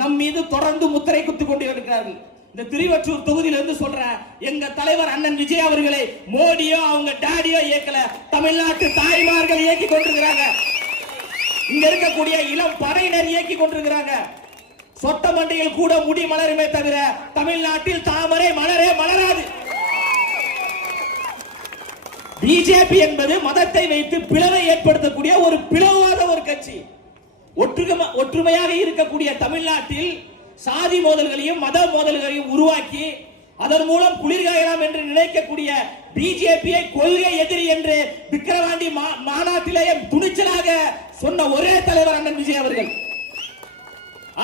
நம் மீது தொடர்ந்து முத்திரை குத்திக் கொண்டிருக்கிறார்கள். இந்த திருவற்றூர் தொகுதியிலிருந்து சொல்ற எங்க தலைவர் அண்ணன் விஜய் அவர்களை மோடியோ அவங்க டாடியோ இயக்கல, தமிழ்நாட்டு தாய்மார்கள் இயக்கி கொண்டிருக்கிறாங்க. இங்க இருக்கக்கூடிய இளம் படையினர் இயக்கி கொண்டிருக்கிறாங்க. சொட்ட மண்டையில் கூட முடி மலருமே தவிர தமிழ்நாட்டில் தாமரை மலரே மலராது. பிஜேபி என்பது மதத்தை வைத்து பிளவை ஏற்படுத்தக்கூடிய ஒரு பிளவாத ஒரு கட்சி. ஒற்றுமையாக இருக்கக்கூடிய தமிழ்நாட்டில் சாதி மோதல்களையும் மத மோதல்களையும் உருவாக்கி அதன் மூலம் குளிர்காயலாம் என்று நினைக்கக்கூடிய பிஜேபியை கொள்கை எதிரி என்று விக்கிரவாண்டி மாநாட்டிலேயே துணிச்சலாக சொன்ன ஒரே தலைவர் அண்ணன் விஜய் அவர்கள்.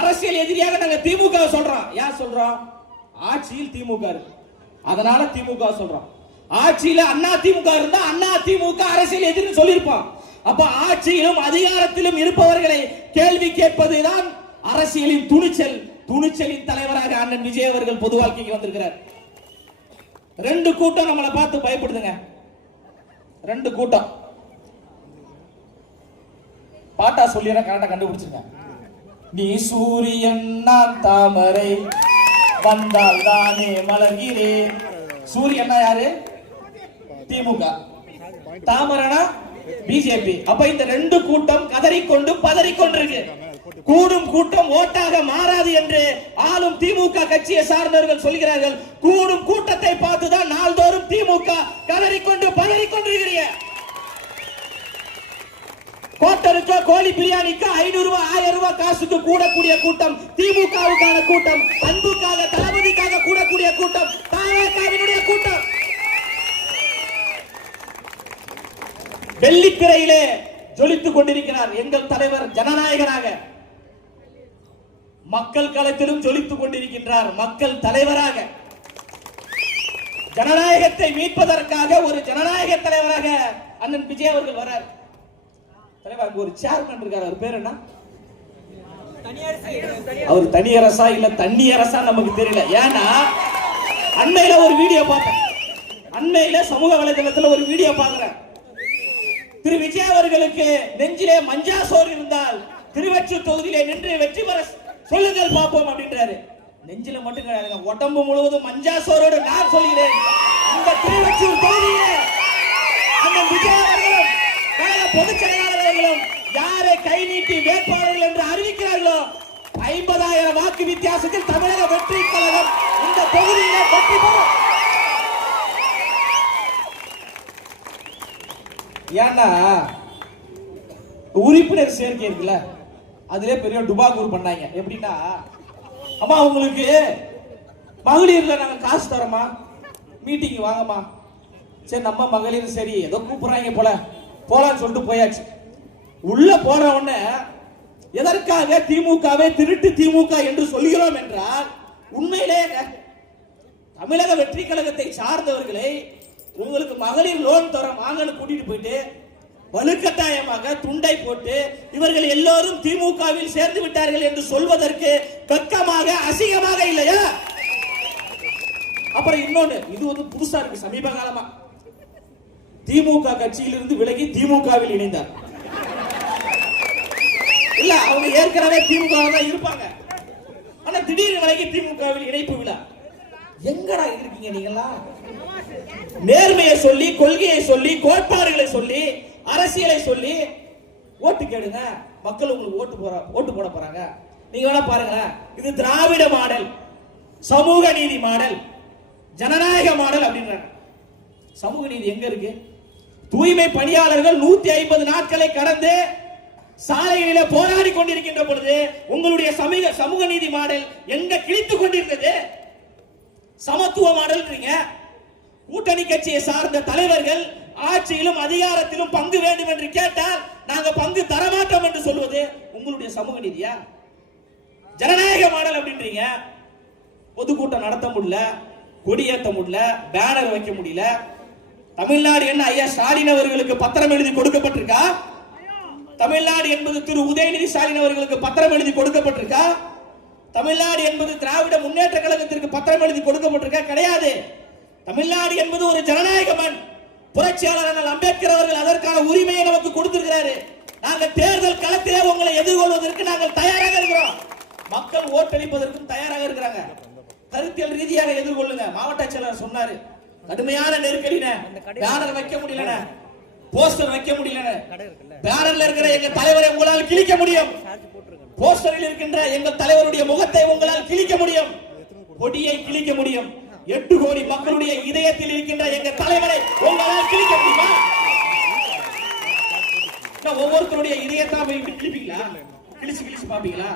அரசியல் எதிரியாக நாங்க திமுக சொல்றோம். யார் சொல்றோம்? ஆட்சியில் திமுக இருக்கு, அதனால திமுக சொல்றோம். ஆட்சியில அண்ணா திமுக இருந்தா அண்ணா திமுக அரசியல் எதிர்ன்னு சொல்லியிருப்போம். அப்ப ஆட்சியிலும் அதிகாரத்திலும் இருப்பவர்களை கேள்வி கேட்பதுதான் அரசியலின் துணிச்சல். துணிச்சலின் தலைவராக அண்ணன் விஜய் அவர்கள் பொது வாழ்க்கைக்கு வந்திருக்கிறார். 2 கூட்டம் நம்மளை பார்த்து பயப்படுதுங்க. 2 கூட்டம் பாட்டா சொல்லிடுறேன், கரெக்டா கண்டுபிடிச்சிருங்க. நீ சூரியன் நான் தாமரை வந்தால் தானே மலர்கிறேன். சூரியன்னா யாரு? திமுக. தாமரனா பிஜேபி. அப்ப இந்த 2 கூட்டம் கதறிக்கொண்டு பதறிக்கொண்டிருக்கு. கூடும் கூட்டம் ஓட்டாக மாறாது என்று ஆளும் திமுக கட்சியை சார்ந்தவர்கள் சொல்கிறார்கள். கூடும் கூட்டத்தை பார்த்துதான் நாள்தோறும் திமுக கதறிக்கொண்டு பதறிக்கொண்டிருக்கிறீங்க. கோட்டருக்கு கோழி பிரியாணிக்கு 500 ரூபாய் 1000 ரூபாய் காசுக்கு கூடக்கூடிய கூட்டம் திமுகவுக்கான கூட்டம். அன்புக்காக தளபதிக்காக கூடக்கூடிய கூட்டம் தாவேகாவினுடைய கூட்டம். வெள்ளித்திரையிலே ஜொலித்துக் கொண்டிருக்கிறார் எங்கள் தலைவர் ஜனநாயகனாக. மக்கள் களத்திலும் ஜொலித்துக் கொண்டிருக்கின்றார் மக்கள் தலைவராக. ஜனநாயகத்தை மீட்பதற்காக ஒரு ஜனநாயக தலைவராக அண்ணன் விஜய் அவர்கள் வரார். தலைவர் ஒரு சேர்மன் இருக்கார், அவர் பேர் என்ன? அவர் தனியரசா இல்ல தண்ணியரசா நமக்கு தெரியல. ஏன்னா அண்மையில ஒரு வீடியோ பார்த்தேன், அண்மையில சமூக வலைதளத்தில் ஒரு வீடியோ பார்க்கிறேன். திரு விஜய் அவர்களுக்கு நெஞ்சிலே மஞ்சா சோறு இருந்தால் திருவற்றூர் தொகுதியிலே நின்று வெற்றி பெற சொல்லுங்கள் பார்ப்போம் அப்படின்றாரு. நெஞ்சில மட்டும் கிடையாது, உடம்பு முழுவதும் மஞ்சா சோரோடு நான் சொல்கிறேன். இந்த திருவற்றூர் தொகுதியிலே அந்த விஜய் அவர்களும் கழக பொதுச் செயலாளர்களும் யாரை கை நீட்டி வேட்பாளர்கள் என்று அறிவிக்கிறார்களோ 50,000 வாக்கு வித்தியாசத்தில் தமிழக வெற்றி கழகம் இந்த தொகுதியிலே வெற்றி பெறும். ஏன்னா உறுப்பினர் சேர்க்கை இருக்குல்ல, அதுல பெரிய டுபாகூர் பண்ணாங்க. எப்படின்னா, அம்மா உங்களுக்கு மகளிர்ல நாங்க காசு தரோமா, மீட்டிங் வாங்கம்மா. சரி நம்ம மகளிர் சரி ஏதோ கூப்பிடுறாங்க போல போலான்னு சொல்லிட்டு போயாச்சு. உள்ள போன உடனே எதற்காக திமுகவை திருட்டு திமுக என்று சொல்கிறோம் என்றால், உண்மையிலே தமிழக வெற்றி கழகத்தை சார்ந்தவர்களை உங்களுக்கு மகளிர் லோன் தரோம் வாங்கன்னு கூட்டிட்டு போயிட்டு வலுக்கட்டாயமாக துண்டை போட்டு இவர்கள் எல்லோரும் திமுகவில் சேர்ந்து விட்டார்கள் என்று சொல்வதற்கு வெட்கமாக அசிங்கமாக இல்லையா? அப்புறம் இன்னொன்னு, இது வந்து புதுசா இருக்கு. சமீப காலமா திமுக கட்சியிலிருந்து விலகி திமுகவில் இணைந்தார். இல்ல அவங்க ஏற்கனவே திமுக தான் இருப்பாங்க, ஆனா திடீர்னு விலகி திமுகவில் இணைப்பு விழா. எங்கடா இருக்கீங்க நீங்களா? நேர்மையை சொல்லி, கொள்கையை சொல்லி, கோட்பாடுகளை சொல்லி, அரசியலை சொல்லி ஓட்டு கேடுங்க, மக்கள் உங்களுக்கு ஓட்டு போட போறாங்க. நீங்க வேணா பாருங்க, இது திராவிட மாடல், சமூக நீதி மாடல், ஜனநாயக மாடல் அப்படின்றாங்க. சமூக நீதி எங்க இருக்கு? தூய்மை பணியாளர்கள் 150 நாட்களை கடந்து சாலைகளிலே போராடி கொண்டிருக்கின்ற பொழுது உங்களுடைய சமூக நீதி மாடல் எங்க கிழித்துக் கொண்டிருந்தது? சமத்துவ மாடல். கூட்டணி கட்சியை சார்ந்த தலைவர்கள் ஆட்சியிலும் அதிகாரத்திலும் பங்கு வேண்டும் என்று கேட்டால் நாங்க பங்கு தரமாட்டோம் என்று சொல்வது உங்களுடைய சமூக நீதியா? ஜனநாயக மாடல் அப்படின்றீங்க. பொதுக்கூட்டம் நடத்த முடியல, கொடியேற்ற முடியல, பேனர் வைக்க முடியல. தமிழ்நாடு என்ன ஐயா ஸ்டாலின் அவர்களுக்கு பத்திரம் எழுதி கொடுக்கப்பட்டிருக்கா? தமிழ்நாடு என்பது திரு உதயநிதி ஸ்டாலின் அவர்களுக்கு பத்திரம் எழுதி கொடுக்கப்பட்டிருக்கா? தமிழ்நாடு என்பது திராவிட முன்னேற்ற கழகத்திற்கு பத்திரம் எழுதி கொடுக்கப்பட்டிருக்கா? கிடையாது. தமிழ்நாடு என்பது ஒரு ஜனநாயக மண். புரட்சியாளர் அம்பேத்கர் அவர்கள் அதற்கான உரிமையை நமக்கு கொடுத்திருக்கிறாரு. நாங்கள் தேர்தல் களத்திலே உங்களை எதிர்கொள்வதற்கு நாங்கள் தயாராக இருக்கிறோம். மக்கள் ஓட்டளிப்பதற்கும் தயாராக இருக்கிறாங்க. கருத்தியல் ரீதியாக எதிர்கொள்ளுங்க. மாவட்ட செயலர் சொன்னாரு, கடுமையான நெருக்கடின, பேனர் வைக்க முடியல, போஸ்டர் வைக்க முடியல. பேனர்ல இருக்கிற எங்க தலைவரை உங்களால் கிழிக்க முடியும், போஸ்டரில் இருக்கின்ற எங்கள் தலைவருடைய முகத்தை உங்களால் கிழிக்க முடியும், கொடியை கிழிக்க முடியும். 8 கோடி மக்களுடைய இதயத்தில் இருக்கின்ற எங்க தலைவரை உங்களால் கிழிக்க முடியுமா? ஒவ்வொருத்தருடைய இதயத்தை கிழிப்பீங்களா? கிழிச்சு பாப்பீங்களா?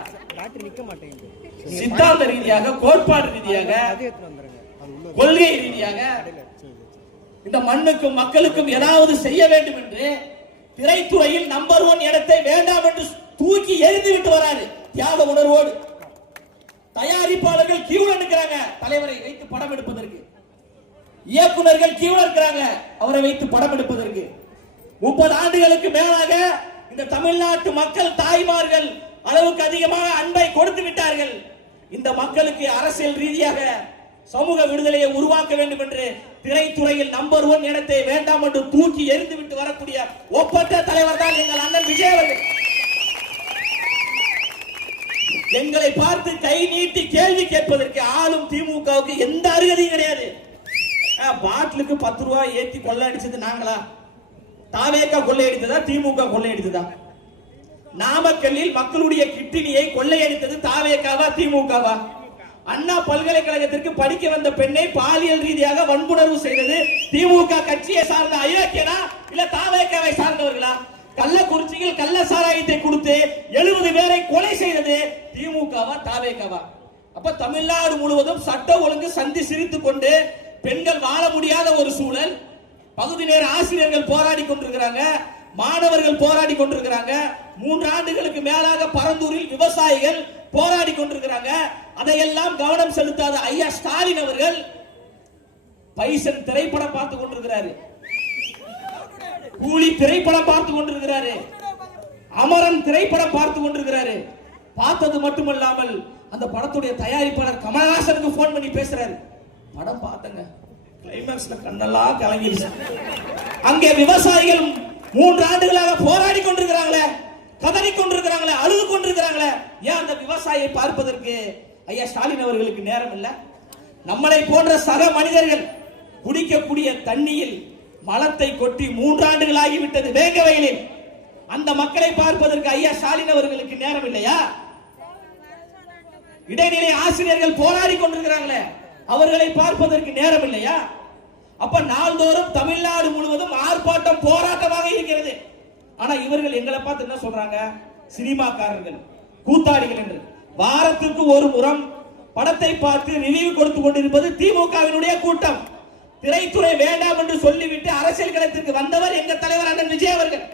சித்தாந்த ரீதியாக, கோட்பாடு ரீதியாக, கொள்கை ரீதியாக இந்த மண்ணுக்கும் மக்களுக்கும் ஏதாவது செய்ய வேண்டும் என்று திரைத்துறையில் நம்பர் 1 இடத்தை வேண்டாம் என்று தூக்கி எரிந்து விட்டு வராரு தியாக உணர்வோடு. தயாரிப்பாளர்கள் கியூல நிற்கிறாங்க தலைவரை வைத்து படம் எடுப்பதற்கு, இயக்குநர்கள் கியூல இருக்கிறாங்க அவரை வைத்து படம் எடுப்பதற்கு. 30 ஆண்டுகளுக்கு மேலாக இந்த தமிழ்நாட்டு மக்கள் தாய்மார்கள் அளவுக்கு அதிகமாக அன்பை கொடுத்து விட்டார்கள். இந்த மக்களுக்கு அரசியல் ரீதியாக சமூக விடுதலையை உருவாக்க வேண்டும் என்று திரைத்துறையில் நம்பர் 1 இடத்தை வேண்டாம் என்று தூக்கி எரிந்து விட்டு வரக்கூடிய ஒப்பற்ற தலைவர் தான் எங்கள் அண்ணன் விஜய் அவர்கள். எங்களை பார்த்து கை நீட்டி கேள்வி கேட்பதற்கு ஆளும் திமுகவுக்கு எந்த அருகதையும் கிடையாது. பாட்டிலுக்கு 10 ரூபாய் ஏற்றி கொள்ளையடிச்சது நாங்களா? தாவேகா கொள்ளையடித்ததா? திமுக கொள்ளையடித்ததா? நாமக்கல்லில் மக்களுடைய கிட்னியை கொள்ளையடித்தது தாவேகாவா திமுகவா? அண்ணா பல்கலைக்கழகத்திற்கு படிக்க வந்த பெண்ணை பாலியல் ரீதியாக வன்புணர்வு செய்தது திமுக கட்சியை சார்ந்த அயோக்கியனா இல்ல தாவேகாவை சார்ந்தவர்களா? கள்ளக்குறிச்சியில் கள்ள சாராயத்தை கொடுத்து 70 பேரை கொலை செய்தது திமுகவா தாவேகாவா? அப்ப தமிழ்நாடு முழுவதும் சட்ட ஒழுங்கு சந்தி சிரித்துக் கொண்டு பெண்கள் வாழ முடியாத ஒரு சூழல். பகுதி நேர ஆசிரியர்கள் போராடி கொண்டிருக்கிறாங்க, மாணவர்கள் போராடி கொண்டிருக்கிறாங்க. 3 ஆண்டுகளுக்கு மேலாக பரந்தூரில் விவசாயிகள் போராடி கொண்டிருக்கிறாங்க. அதையெல்லாம் கவனம் செலுத்தாத ஐயா ஸ்டாலின் அவர்கள் பைசன் திரைப்படம் பார்த்து கொண்டிருக்கிறாரு, கூலி திரைப்படம் பார்த்து கொண்டிருக்கிறாரு, அமரன் திரைப்படம் பார்த்து கொண்டிருக்கிறாரு. பார்த்தது மட்டுமல்லாமல் அந்த படத்துடைய தயாரிப்பாளர் கமலஹாசனுக்கு போன் பண்ணி பேசுறாரு. படம் பார்த்தங்க, கிளைமாக்ஸ்ல கண்ணெல்லாம் கலங்கிடுச்சு. அங்கே விவசாயிகள் 3 ஆண்டுகளாக போராடி கொண்டிருக்கிறாங்களே, கதறி கொண்டிருக்கிறாங்களே, அழுது கொண்டிருக்கிறாங்களே. ஏன் அந்த விவசாயியை பார்ப்பதற்கு ஐயா ஸ்டாலின் அவர்களுக்கு நேரம் இல்ல? நம்மளை போன்ற சக மனிதர்கள் குடிக்கக்கூடிய தண்ணியில் மலத்தை கொட்டி 3 ஆண்டுகள் ஆகிவிட்டது வேங்க வயலில். அந்த மக்களை பார்ப்பதற்கு ஐயா ஸ்டாலின் அவர்களுக்கு நேரம் இல்லையா? இடைநிலை ஆசிரியர்கள் போராடி கொண்டிருக்கிறாங்களே, அவர்களை பார்ப்பதற்கு நேரம் இல்லையா? அப்ப நாள்தோறும் தமிழ்நாடு முழுவதும் ஆர்ப்பாட்டம் போராட்டமாக இருக்கிறது. ஆனா இவர்கள் எங்களை பார்த்து என்ன சொல்றாங்க? சினிமாக்காரர்கள், கூத்தாடிகள் என்று. வாரத்திற்கு ஒரு முறம் படத்தை பார்த்து ரிவ்யூ கொடுத்து கொண்டிருப்பது திமுகவினுடைய கூட்டம். திரைத்துறை வேண்டாம் என்று சொல்லிவிட்டு அரசியல் களத்திற்கு வந்தவர் எங்க தலைவர் அண்ணன் விஜய் அவர்கள்.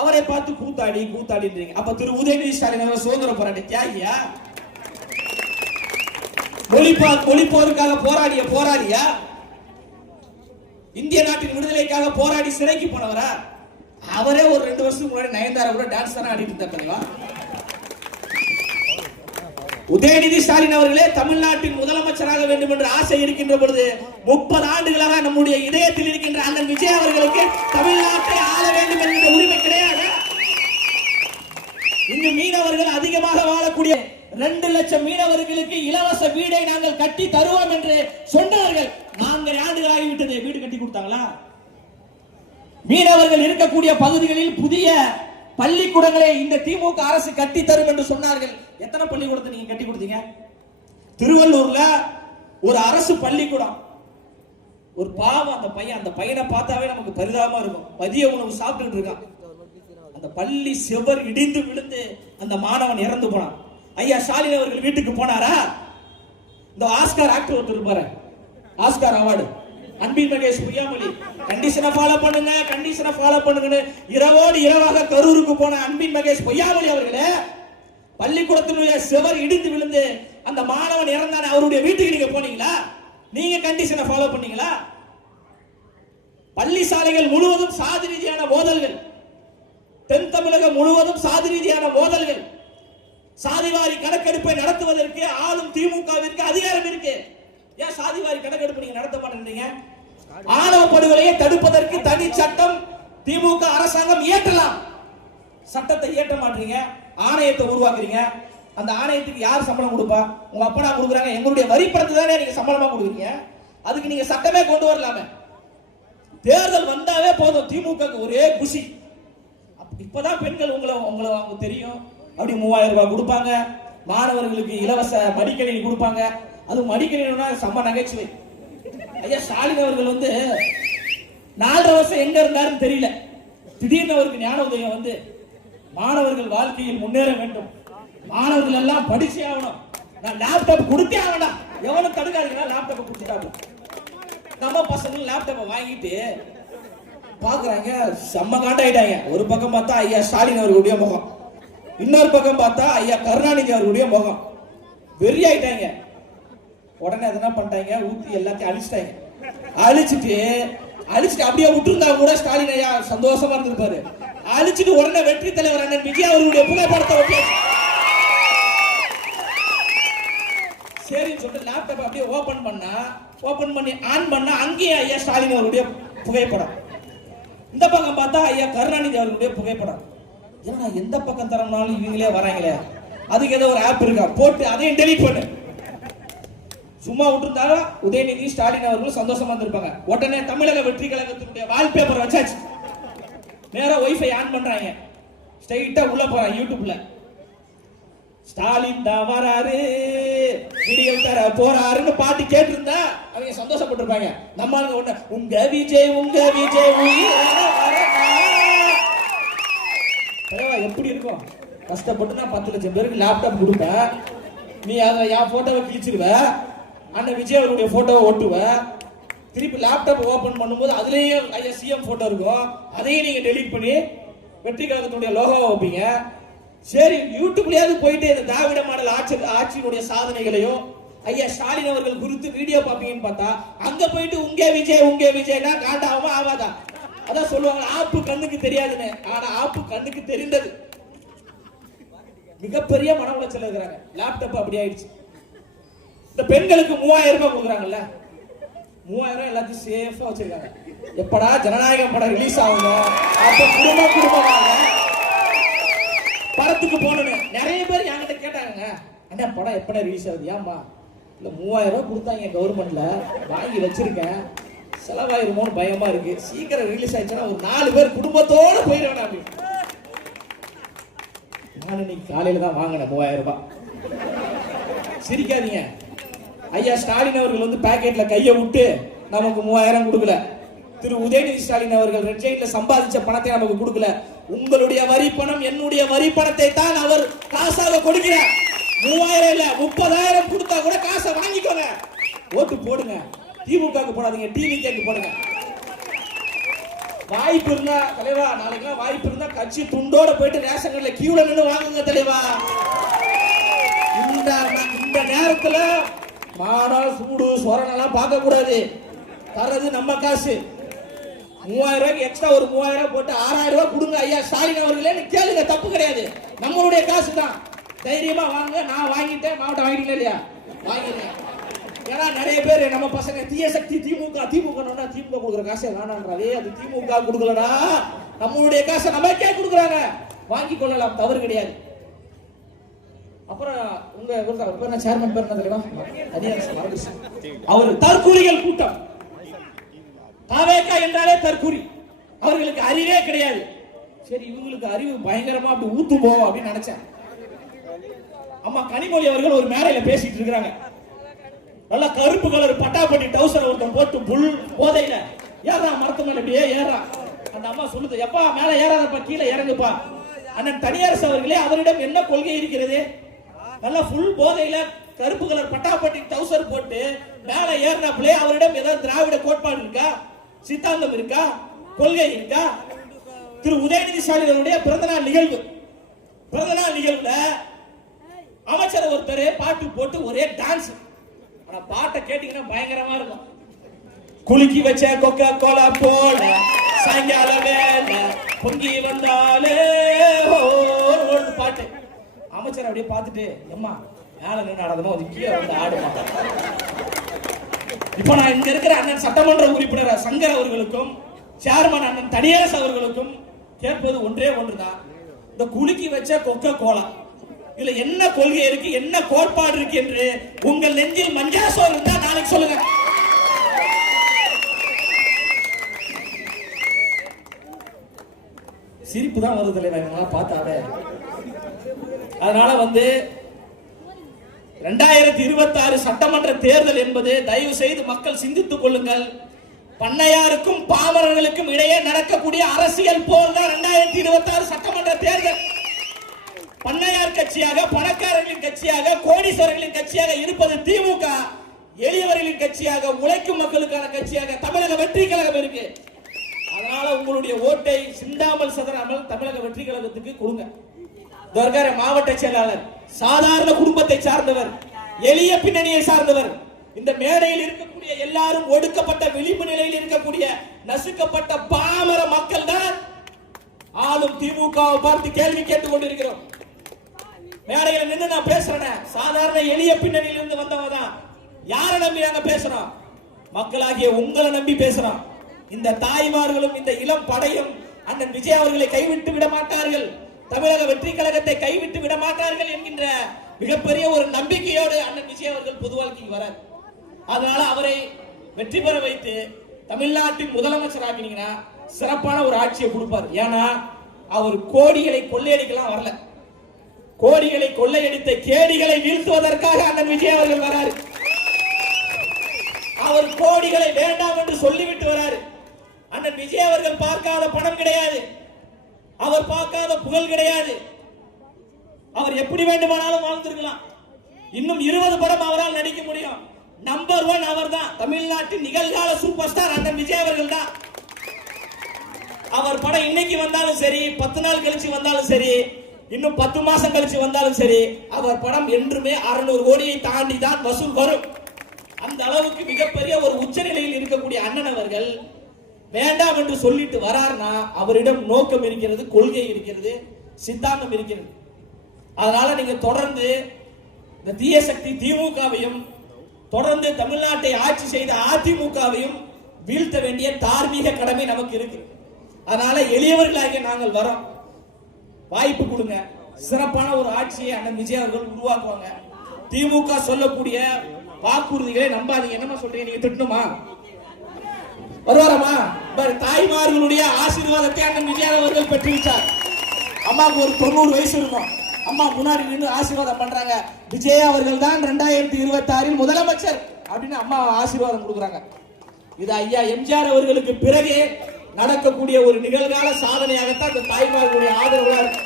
அவரை பார்த்து கூத்தாடி கூத்தாடின்றீங்க. அப்ப திரு உதயநிதி ஸ்டாலின் அவர்கள் சுதந்திர போராட்ட தியாகியா? மொழிப்போருக்காக போராடியா? இந்திய நாட்டின் விடுதலைக்காக போராடி சிறைக்கு போனவரா? அவரே ஒரு 2 வருஷத்துக்கு முன்னாடி நயன்தாரா கூட டான்ஸ் தானே ஆடிட்டு இருந்தா. உதயநிதி ஸ்டாலின் அவர்களே தமிழ்நாட்டின் முதலமைச்சராக வேண்டும் என்று ஆசை இருக்கின்ற பொழுது 30 ஆண்டுகளாக நம்முடைய இதயத்தில் இருக்கின்ற அண்ணன் விஜய் அவர்களுக்கு தமிழ்நாட்டை ஆள வேண்டும் என்கிற உரிமை கிடையாது. இங்கு மீனவர்கள் அதிகமாக வாழக்கூடிய 2 லட்சம் மீனவர்களுக்கு இலவச வீடை நாங்கள் கட்டி தருவோம் என்று சொன்னார்கள். 4 ஆண்டுகள் ஆகிவிட்டது. வீடு கட்டி கொடுத்தாங்களா? மீனவர்கள் இருக்கக்கூடிய பகுதிகளில் புதிய பள்ளிக்கூடங்களை இந்த திமுக அரசு கட்டி தரும் என்று சொன்னார்கள். எத்தனை பள்ளிக்கூடத்தை நீங்க கட்டி கொடுத்தீங்க? திருவள்ளூர்ல ஒரு அரசு பள்ளிக்கூடம், ஒரு பாவம் அந்த பையனை பார்த்தாவே நமக்கு பரிதாபமா இருக்கும். மதிய உணவு சாப்பிட்டு இருக்கான். அந்த பள்ளி செவர் இடிந்து விழுந்து அந்த மாணவன் இறந்து போனான். ஐயா ஸ்டாலின் அவர்கள் வீட்டுக்கு போனாரா? இந்த ஆஸ்கார் ஆக்டர் ஒருத்தர் இருப்பாரு, ஆஸ்கார் அவார்டு, அன்பின் மகேஷ் பொய்யாமொழி, கண்டிஷனை ஃபாலோ பண்ணுங்கன்னு இரவோடு இரவாக கரூருக்கு போன அன்பின் மகேஷ் பொய்யாமொழி அவர்களே, பள்ளிக்கூடத்தினுடைய செவர் இடிந்து விழுந்து அந்த மாணவன் இறந்தான அவருடைய வீட்டுக்கு நீங்க போனீங்களா? நீங்க கண்டிஷனை ஃபாலோ பண்ணீங்களா? பள்ளி சாலைகள் முழுவதும் சாதி ரீதியான மோதல்கள், தென் தமிழகம் முழுவதும் சாதி ரீதியான மோதல்கள். சாதிவாரி கணக்கெடுப்பை நடத்துவதற்கு ஆளும் திமுகவிற்கு அதிகாரம் இருக்கு. ஏன் சாதிவாரி கணக்கெடுப்பு நீங்க நடத்த மாட்டேங்கிறீங்க? ஆணவ படுகொலையை தடுப்பதற்கு தனி சட்டம் திமுக அரசாங்கம் இயற்றலாம். சட்டத்தை இயற்ற மாட்டீங்க, ஆணையத்தை உருவாக்குறீங்க. அந்த ஆணையத்துக்கு யார் சம்பளம் கொடுப்பா? உங்க அப்பனா கொடுக்குறாங்க. எங்களுடைய வரி பணத்தை தானே நீங்க சம்பளமா கொடுக்குறீங்க. அதுக்கு நீங்க சட்டமே கொண்டு வரலாமே. தேர்தல் வந்தாவே போதும், திமுகக்கு ஒரே குஷி. இப்பதான் பெண்கள் உங்களை தெரியும், அப்படி 3000 ரூபாய் கொடுப்பாங்க. மாணவர்களுக்கு இலவச மடிக்கணினி கொடுப்பாங்க. அது மடிக்கணினா செம்ம நகைச்சுவை. ஐயா ஸ்டாலின் அவர்கள் 4 வருஷம் எங்க இருந்தாருன்னு தெரியல. திடீர்னு அவருக்கு ஞான உதயம் வந்து மாணவர்கள் வாழ்க்கையில் முன்னேற வேண்டும், மாணவர்கள் எல்லாம் படிச்சே ஆகணும், நான் லேப்டாப் கொடுத்தே ஆகணும், எவனும் தடுக்காதீங்கன்னா லேப்டாப் கொடுத்துட்டாங்க. நம்ம பசங்க லேப்டாப்பை வாங்கிட்டு பாக்குறாங்க, செம்ம காண்டாயிட்டாங்க. ஒரு பக்கம் பார்த்தா ஐயா ஸ்டாலின் அவர்களுடைய முகம், இன்னொரு பக்கம் பார்த்தா ஐயா கருணாநிதி அவர்களுடைய முகம். வெறி ஆயிட்டாங்க. உடனே என்ன பண்ணிட்டாங்க, ஊத்தி எல்லாத்தையும் அழிச்சிட்டாங்க. அழிச்சிட்டு அப்படியே விட்டுருந்தா கூட ஸ்டாலின் ஐயா சந்தோஷமா இருந்திருப்பாரு. அழிச்சிட்டு உடனே வெற்றி தலைவர் அண்ணன் விஜய் அவர்களுடைய புகைப்படத்தை ஒட்டி சரின்னு சொல்லிட்டு லேப்டாப் அப்படியே ஓபன் பண்ணி ஆன் பண்ணா அங்கேயே ஐயா ஸ்டாலின் அவர்களுடைய புகைப்படம். இந்த பக்கம் பார்த்தா ஐயா கருணாநிதி அவர்களுடைய புகைப்படம். ஏன்னா எந்த பக்கம் தரம்னாலும் இவங்களே வராங்களே, அதுக்கு ஏதோ ஒரு ஆப் இருக்கா, போட்டு அதையும் டெலீட் பண்ணு. சும்மா விட்டுருந்தாலும் உதயநிதி ஸ்டாலின் அவர்களும் சந்தோஷமா இருந்திருப்பாங்க. உடனே தமிழக வெற்றி கழகத்தினுடைய வால்பேப்பர் வச்சாச்சு. நேரா வைஃபை ஆன் பண்றாங்க, ஸ்ட்ரைட்டா உள்ள போறாங்க யூடியூப்ல. ஸ்டாலின் தான் வராரு, விடியல் தர போறாருன்னு பாட்டு கேட்டிருந்தா அவங்க சந்தோஷப்பட்டிருப்பாங்க. நம்ம உடனே உங்க விஜய் எப்படி இருக்கும்? கஷ்டப்பட்டு நான் 10 லட்சம் பேருக்கு லேப்டாப் கொடுப்பேன், நீ அதை என் போட்டோவை கிழிச்சிருவ, அண்ணன் விஜய் அவருடைய போட்டோவை ஒட்டுவ, திருப்பி லேப்டாப் ஓபன் பண்ணும்போது அதுலயும் ஐயா சிஎம் போட்டோ இருக்கும், அதையும் நீங்க டெலீட் பண்ணி வெற்றி கழகத்தினுடைய லோகோவை வைப்பீங்க. சரி, யூடியூப்லயாவது போயிட்டு இந்த திராவிட மாடல் ஆட்சியினுடைய சாதனைகளையும் ஐயா ஸ்டாலின் அவர்கள் குறித்து வீடியோ பார்ப்பீங்கன்னு பார்த்தா அங்க போயிட்டு உங்க விஜய்னா காண்டாவமா ஆவாதா? அதான் சொல்லுவாங்க, ஆப்பு கண்ணுக்கு தெரியாதுன்னு. ஆனா ஆப்பு கண்ணுக்கு தெரிந்தது. மிகப்பெரிய மன உளைச்சல் இருக்கிறாங்க. லேப்டாப் அப்படி ஆயிடுச்சு. இந்த பெண்களுக்கு 3000 ரூபாய் கொடுக்குறாங்கல்ல, 3000 எல்லாத்தையும் சேஃபா வச்சிருக்காங்க. எப்படா ஜனநாயகம் படம் ரிலீஸ் ஆகுங்க, அப்ப குடும்பமாக படத்துக்கு போகணும்னு நிறைய பேர் என்கிட்ட கேட்டாங்க, அண்ணா படம் எப்படா ரிலீஸ் ஆகுது? ஏமா இல்ல 3000 ரூபாய் கொடுத்தாங்க கவர்மெண்ட்ல, வாங்கி வச்சிருக்கேன், செலவாயிருமோன்னு பயமா இருக்கு, சீக்கிரம் ரிலீஸ் ஆயிடுச்சுன்னா ஒரு 4 பேர் குடும்பத்தோட போயிடுவேன் அப்படின்னு. நான் இன்னைக்கு காலையில தான் வாங்கினேன் 3000 ரூபாய். சிரிக்காதீங்க. ஐயா ஸ்டாலின் அவர்கள் பாக்கெட்ல கையை விட்டு நமக்கு 3000 கொடுக்கல. திரு உதயநிதி ஸ்டாலின் அவர்கள் ரெட் ஜெயின்ல சம்பாதிச்ச பணத்தை நமக்கு கொடுக்கல. உங்களுடைய வரி பணம், என்னுடைய வரி பணத்தை தான் அவர் காசாக கொடுக்கிறார். 3000 இல்ல 30,000 கொடுத்தா கூட காசை வாங்கிக்கோங்க, ஓட்டு போடுங்க. திமுகவுக்கு போடாதீங்க, டிவிக்கு போடுங்க. வாய்ப்பு இருந்தா தலைவா, நாளைக்கு வாய்ப்பு இருந்தா கட்சி துண்டோட போயிட்டு ரேஷன் கடையில கியூல நின்று வாங்குங்க தலைவா. இந்த நேரத்துல மாடம் சூடு சொரணெல்லாம் பார்க்க கூடாது. தரது நம்ம காசு. 3000 ரூபாய்க்கு எக்ஸ்ட்ரா ஒரு 3000 போட்டு 6000 ரூபாய் கொடுங்க ஐயா ஸ்டாலின் அவர்களே கேளுங்க, தப்பு கிடையாது. நம்மளுடைய காசு தான், தைரியமா வாங்க. நான் வாங்கிட்டேன், மாவட்டம் வாங்கிட்டீங்களா இல்லையா? வாங்கிடுறேன். ஏன்னா நிறைய பேர் நம்ம பசங்க தீய சக்தி திமுக கொடுக்குற காசை வேணான்றாவே. அது திமுக கொடுக்கலடா, நம்மளுடைய காசை நமக்கே கொடுக்குறாங்க, வாங்கி கொள்ளலாம், தவறு கிடையாது. அப்புறம் உங்க சேர்மன் பேர் என்ன தெரியுமா? அவர் தற்கூரிகள் கூட்டம். தாவேகா என்றாலே தற்கூரி, அவர்களுக்கு அறிவே கிடையாது. சரி, இவங்களுக்கு அறிவு பயங்கரமா அப்படி ஊத்து போவோம் அப்படின்னு நினைச்சேன். அம்மா கனிமொழி அவர்கள் ஒரு மேடையில பேசிட்டு இருக்காங்க. நல்ல கருப்பு கலர் பட்டாப்பட்டி டவுசர் ஒருத்தன் போட்டு புல் போதையில ஏறான், மரத்து மேல அப்படியே ஏறான். அந்த அம்மா சொல்லுது, எப்பா மேல ஏறாதப்பா, கீழே இறங்குப்பா. அண்ணன் தனியரசு அவர்களே, அவரிடம் என்ன கொள்கை இருக்கிறது? நல்லா புல் போதையில கருப்பு கலர் பட்டாப்பட்டி டவுசர் போட்டு மேல ஏறினாப்லே, அவரிடம் ஏதாவது திராவிட கோட்பாடு இருக்கா, சித்தாந்தம் இருக்கா, கொள்கை இருக்கா? திரு உதயநிதி ஸ்டாலின் அவருடைய பிறந்தநாள் நிகழ்வுல அமைச்சர் ஒருத்தர் பாட்டு போட்டு ஒரே டான்ஸ். ஆனா பாட்டை கேட்டீங்கன்னா பயங்கரமா இருக்கும். குலுக்கி வச்ச கொக்கா கோலா போல சாயங்கால வேல பொங்கி வந்தாலே பாட்டு. அமைச்சர் அப்படியே பார்த்துட்டு, எம்மா மேல நின்று ஆடாதமா, அது கீழே வந்து ஆடுமா. இப்ப நான் இங்க இருக்கிற அண்ணன் சட்டமன்ற உறுப்பினர் சங்கர் அவர்களுக்கும் சேர்மன் அண்ணன் தனியரசு அவர்களுக்கும் கேட்பது ஒன்றே ஒன்றுதான். இந்த குலுக்கி வச்ச கொக்கா கோலா இதுல என்ன கொள்கை இருக்கு, என்ன கோட்பாடு இருக்கு என்று உங்கள் நெஞ்சில் மஞ்சாசோர் இருந்தா நாளைக்கு சொல்லுங்க. சிரிப்பு தான் வருது தலைவர் பார்த்தாவே. அதனால 2026 சட்டமன்ற தேர்தல் என்பது தயவு செய்து மக்கள் சிந்தித்துக் கொள்ளுங்கள். பண்ணையாருக்கும் பாமரர்களுக்கும் இடையே நடக்கக்கூடிய அரசியல் போல் தான் 2026 சட்டமன்ற தேர்தல். பண்ணையார் கட்சியாக, பணக்காரர்களின் கட்சியாக, கோடீஸ்வரர்களின் கட்சியாக இருப்பது திமுக, எளியவர்களின் கட்சியாக, உழைக்கும் மக்களுக்கான கட்சியாக தமிழக வெற்றி கழகம் இருக்கு. அதனால உங்களுடைய ஓட்டை சிந்தாமல் சதறாமல் தமிழக வெற்றி கழகத்துக்கு கொடுங்க. மாவட்ட செயலாளர் சாதாரண குடும்பத்தை சார்ந்தவர், எளிய பின்னணியை சார்ந்தவர். இந்த மேடையில் இருக்கக்கூடிய எல்லாரும் ஒடுக்கப்பட்ட விளிம்பு நிலையில் இருக்கக்கூடிய நசுக்கப்பட்ட பாமர மக்கள் தான் ஆளும் திமுகவை பார்த்து கேள்வி கேட்டுக் கொண்டிருக்கிறோம். மேடையில் நின்று நான் பேசுறேன், சாதாரண எளிய பின்னணியில் இருந்து வந்தவங்க தான். யாரை நம்பி நாங்க பேசுறோம்? மக்களாகிய உங்களை நம்பி பேசுறோம். இந்த தாய்மார்களும் இந்த இளம் படையும் அண்ணன் விஜய் அவர்களை கைவிட்டு விட மாட்டார்கள், தமிழக வெற்றி கழகத்தை கைவிட்டு விட மாட்டார்கள் என்கின்ற மிகப்பெரிய ஒரு நம்பிக்கையோடு அண்ணன் விஜய் அவர்கள் பொது வாழ்க்கைக்கு வரார். அதனால அவரை வெற்றி பெற வைத்து தமிழ்நாட்டின் முதலமைச்சர் ஆக்கினீங்கன்னா சிறப்பான ஒரு ஆட்சியை கொடுப்பார். ஏன்னா அவர் கோடிகளை கொள்ளையடிக்கலாம் வரல, கோடிகளை கொள்ளையடித்த கேடிகளை வீழ்த்துவதற்காக அண்ணன் விஜய் அவர்கள் வராரு. அவர் கோடிகளை வேண்டாம் என்று சொல்லிவிட்டு வராரு. அண்ணன் விஜய் அவர்கள் பார்க்காத பணம் கிடையாது, அவர் பார்க்காத புகழ் கிடையாது. அவர் எப்படி வேண்டுமானாலும் வாழ்ந்திருக்கலாம். இன்னும் 20 படம் அவரால் நடிக்க முடியும். நம்பர் 1 அவர் தான். தமிழ்நாட்டின் நிகழ்கால சூப்பர் ஸ்டார் அண்ணன் விஜய் அவர்கள் தான். அவர் படம் இன்னைக்கு வந்தாலும் சரி, 10 நாள் கழிச்சு வந்தாலும் சரி, இன்னும் 10 மாசம் கழிச்சு வந்தாலும் சரி, அவர் படம் என்றுமே 600 கோடியை தாண்டி தான் வசூல் வரும். அந்த அளவுக்கு மிகப்பெரிய ஒரு உச்சநிலையில் இருக்கக்கூடிய அண்ணன் அவர்கள் வேண்டாம் என்று சொல்லிட்டு வரார்னா அவரிடம் நோக்கம் இருக்கிறது, கொள்கை இருக்கிறது, சித்தாந்தம் இருக்கிறது. அதனால நீங்க தொடர்ந்து இந்த தீய சக்தி திமுகவையும், தொடர்ந்து தமிழ்நாட்டை ஆட்சி செய்த அதிமுகவையும் வீழ்த்த வேண்டிய தார்மீக கடமை நமக்கு இருக்கு. அதனால எளியவர்களாகிய நாங்கள் வரோம், வாய்ப்பு கொடுங்க. சிறப்பான ஒரு ஆட்சியை அண்ணன் விஜய் அவர்கள் உருவாக்குவாங்க. திமுக சொல்லக்கூடிய வாக்குறுதிகளை நம்பாதீங்க. என்னமா சொல்றீங்க? நீங்க திட்டணுமா? வருவாரமா? தாய்மார்களுடைய ஆசீர்வாதத்தை அண்ணன் விஜய் அவர்கள் பெற்றுவிட்டார். அம்மாவுக்கு ஒரு 90 வயசு இருக்கும். அம்மா முன்னாடி நின்று ஆசீர்வாதம் பண்றாங்க. விஜய் அவர்கள் தான் 2026 முதலமைச்சர் அப்படின்னு அம்மா ஆசீர்வாதம் கொடுக்குறாங்க. இது ஐயா எம்ஜிஆர் அவர்களுக்கு பிறகு நடக்கக்கூடிய ஒரு நிகழ்கால சாதனையாகத்தான் இந்த தாய்மார்களுடைய ஆதரவு இருக்கு.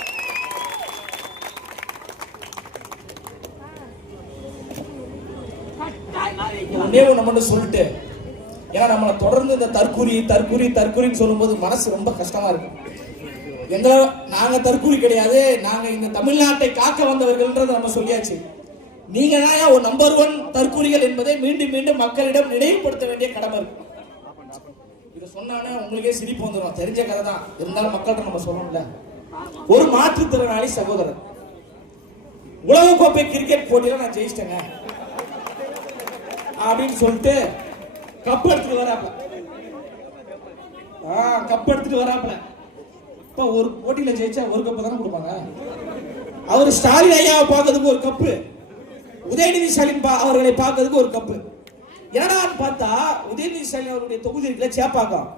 நம்ம சொல்லிட்டு, ஏன்னா நம்மளை தொடர்ந்து இந்த தற்கூரி தற்கூரி தற்கூரின்னு சொல்லும்போது மனசு ரொம்ப கஷ்டமா இருக்கும். நாங்க தற்கூரி கிடையாது, நாங்க இந்த தமிழ்நாட்டை காக்க வந்தவர்கள் நம்ம சொல்லியாச்சு. நீங்க தான் ஒரு நம்பர் 1 தற்கூரிகள் என்பதை மீண்டும் மீண்டும் மக்களிடம் நினைவுபடுத்த வேண்டிய கடமை இருக்கு. இதை சொன்னானே உங்களுக்கே சிரிப்பு வந்துடும், தெரிஞ்ச கதை தான், இருந்தாலும் மக்கள்கிட்ட நம்ம சொல்லணும்ல. ஒரு மாற்றுத்திறனாளி சகோதரர் உலகக்கோப்பை கிரிக்கெட் போட்டியில நான் ஜெயிச்சிட்டேங்க அப்படின்னு சொல்லிட்டு கப் எடுத்துட்டு வராப்ல. இப்ப ஒரு போட்டியில ஜெயிச்சா ஒரு கப்பு தானே கொடுப்பாங்க. அவர் ஸ்டாலின் ஐயாவை பார்க்கறதுக்கு ஒரு கப்பு, உதயநிதி ஸ்டாலின் அவர்களை பார்க்கறதுக்கு ஒரு கப்பு. என்னடான்னு பார்த்தா உதயநிதி ஸ்டாலின் அவருடைய தொகுதி இருக்குல்ல சேப்பாக்கம்,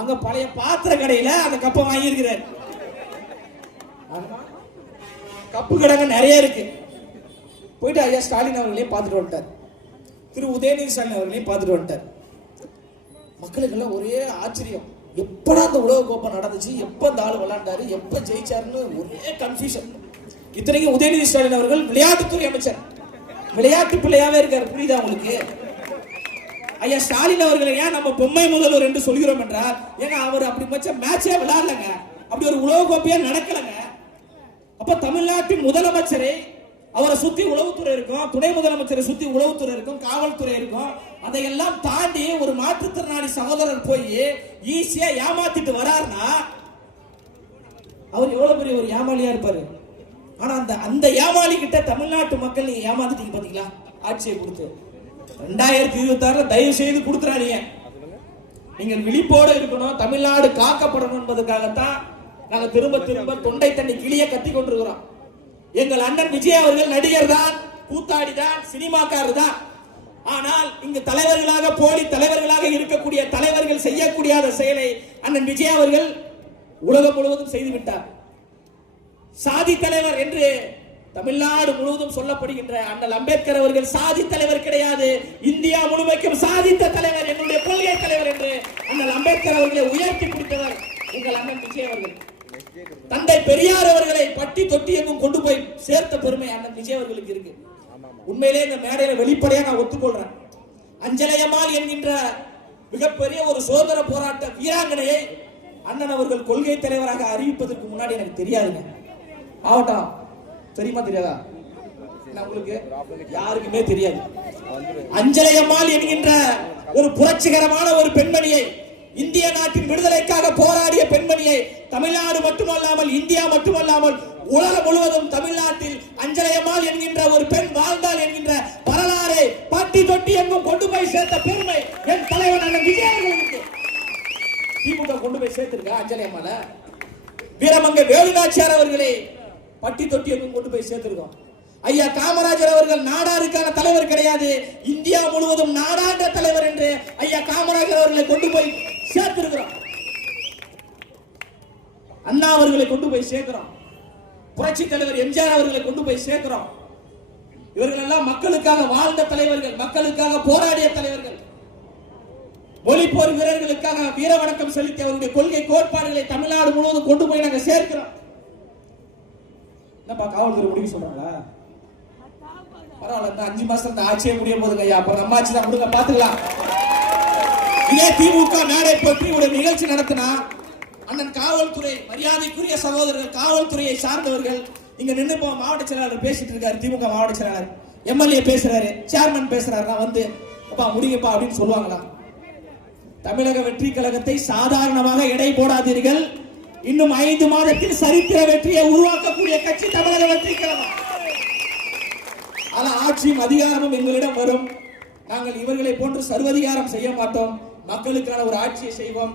அங்க பழைய பாத்திர கடையில அந்த கப்பை வாங்கி இருக்கிறார். கப்பு கடைங்க நிறைய இருக்கு. போயிட்டு ஐயா ஸ்டாலின் அவர்களையும் பார்த்துட்டு வந்துட்டார், திரு உதயநிதி ஸ்டாலின் அவர்களையும் பார்த்துட்டு வந்துட்டார். மக்களுக்கு எல்லாம் ஒரே ஆச்சரியம், எப்படா அந்த உலக கோப்பை நடந்துச்சு, எப்ப இந்த ஆளு விளையாண்டாரு, எப்ப ஜெயிச்சாருன்னு ஒரே கன்ஃபியூஷன். இத்தனைக்கும் உதயநிதி ஸ்டாலின் அவர்கள் விளையாட்டுத்துறை அமைச்சர், விளையாட்டு பிள்ளையாவே இருக்காரு. புரியுதா உங்களுக்கு? ஐயா ஸ்டாலின் அவர்களை ஏன் நம்ம பொம்மை முதல்வர் என்று சொல்கிறோம் என்றால், ஏன்னா அவர் அப்படி மேட்சே விளையாடலங்க, அப்படி ஒரு உலக கோப்பையே நடக்கலங்க. அப்ப தமிழ்நாட்டின் முதலமைச்சரை அவரை சுத்தி உளவுத்துறை இருக்கும், துணை முதலமைச்சரை சுத்தி உளவுத்துறை இருக்கும், காவல்துறை இருக்கும். அதையெல்லாம் தாண்டி ஒரு மாற்றுத்திறனாளி சகோதரர் போய் ஈஸியா ஏமாத்திட்டு வராருன்னா அவர் எவ்வளவு பெரிய ஒரு ஏமாளியா இருப்பாரு. ஆனா அந்த ஏமாளி கிட்ட தமிழ்நாட்டு மக்கள் நீங்க ஏமாந்துட்டீங்க பாத்தீங்களா ஆட்சியை கொடுத்து. 2026 தயவு செய்து கொடுத்துறாதீங்க. நீங்கள் விழிப்போடு இருக்கணும், தமிழ்நாடு காக்கப்படணும் என்பதற்காகத்தான் நாங்க திரும்ப திரும்ப தொண்டை தண்ணி கிளிய கத்தி கொண்டிருக்கிறோம். எங்கள் அண்ணன் விஜய் அவர்கள் நடிகர் தான், கூத்தாடி தான், சினிமாக்காரர் தான். ஆனால் இங்கு தலைவர்களாக போலி தலைவர்களாக இருக்கக்கூடிய தலைவர்கள் செய்யக்கூடிய செயலை அண்ணன் விஜய் அவர்கள் உலகம் முழுவதும் செய்துவிட்டார். சாதி தலைவர் என்று தமிழ்நாடு முழுவதும் சொல்லப்படுகின்ற அண்ணல் அம்பேத்கர் அவர்கள் சாதி தலைவர் கிடையாது, இந்தியா முழுமைக்கும் சாதித்த தலைவர், என்னுடைய கொள்கை தலைவர் என்று அண்ணல் அம்பேத்கர் அவர்களை உயர்த்தி பிடித்தவர் உங்கள் அண்ணன் விஜய் அவர்கள். தந்தை பெரியார் அவர்களை பட்டி தொட்டி எங்கும் கொண்டு போய் சேர்த்த பெருமை அண்ணன் விஜய் அவர்களுக்கு இருக்கு. உண்மையிலே இந்த மேடையில வெளிப்படையா நான் ஒத்துக்கொள்றேன். அஞ்சலையம்மாள் என்கின்ற மிகப்பெரிய ஒரு சுதந்திர போராட்ட வீராங்கனையை அண்ணன் அவர்கள் கொள்கை தலைவராக அறிவிப்பதற்கு முன்னாடி எனக்கு தெரியாதுங்க. ஆவட்டம் தெரியுமா தெரியாதா? உங்களுக்கு யாருக்குமே தெரியாது. அஞ்சலையம்மாள் என்கின்ற ஒரு புரட்சிகரமான ஒரு பெண்மணியை, இந்திய நாட்டின் விடுதலைக்காக போராடிய பெண்மணியை தமிழ்நாடு மட்டுமல்லாமல் இந்தியா மட்டுமல்லாமல் உலகம் முழுவதும் தமிழ்நாட்டில் அஞ்சலையம்மாள் என்கின்ற ஒரு பெண் வாழ்ந்தாள் என்கின்ற வரலாறை பட்டி தொட்டி எங்கும் கொண்டு போய் சேர்த்த பெருமை என் தலைவர் அண்ணன் விஜய் அவர்களுக்கு. திமுக கொண்டு போய் சேர்த்திருக்க அஞ்சலையம்மாள. வீரமங்கை வேலுநாச்சியார் அவர்களை பட்டி தொட்டி எங்கும் கொண்டு போய் சேர்த்திருக்கோம். ஐயா காமராஜர் அவர்கள் நாடாருக்கான தலைவர் கிடையாது, இந்தியா முழுவதும் நாடாண்ட தலைவர் என்று ஐயா காமராஜர் அவர்களை கொண்டு போய் சேர்த்திருக்கிறோம். அண்ணா அவர்களை கொண்டு போய் சேர்க்கிறோம். புரட்சி தலைவர் எம்ஜிஆர் அவர்களை கொண்டு போய் சேர்க்கிறோம். இவர்கள் எல்லாம் மக்களுக்காக வாழ்ந்த தலைவர்கள், மக்களுக்காக போராடிய தலைவர்கள், மொழி போர் வீரர்களுக்காக வீர வணக்கம் செலுத்தி அவருடைய கொள்கை கோட்பாடுகளை தமிழ்நாடு முழுவதும் கொண்டு போய் நாங்கள் சேர்க்கிறோம். என்னப்பா காவல்துறை முடிவு சொல்றாங்களா? பரவாயில்ல, 5 மாசம் ஆட்சியே முடிய போதுங்க ஐயா, அப்புறம் நம்ம ஆட்சி தான் முடிங்க, பாத்துக்கலாம். இதே திமுக மேடை பற்றி ஒரு நிகழ்ச்சி நடத்தினா அண்ணன் காவல்துறை மரியாதைக்குரிய சகோதரர்கள், காவல்துறையை சார்ந்தவர்கள் இங்க நின்று மாவட்ட செயலாளர் பேசிட்டு இருக்காரு, திமுக மாவட்ட செயலாளர், எம்எல்ஏ பேசுறாரு, சேர்மன் பேசுறாரு, வந்து அப்பா முடிங்கப்பா அப்படின்னு சொல்லுவாங்களா? தமிழக வெற்றி கழகத்தை சாதாரணமாக எடை போடாதீர்கள். இன்னும் 5 மாதத்தில் சரித்திர வெற்றியை உருவாக்கக்கூடிய கட்சி தமிழக வெற்றி கழகம். ஆனால் ஆட்சியும் அதிகாரமும் எங்களிடம் வரும். நாங்கள் இவர்களை போன்று சர்வதிகாரம் செய்ய மாட்டோம். மக்களுக்கான ஒரு ஆட்சியை செய்வோம்.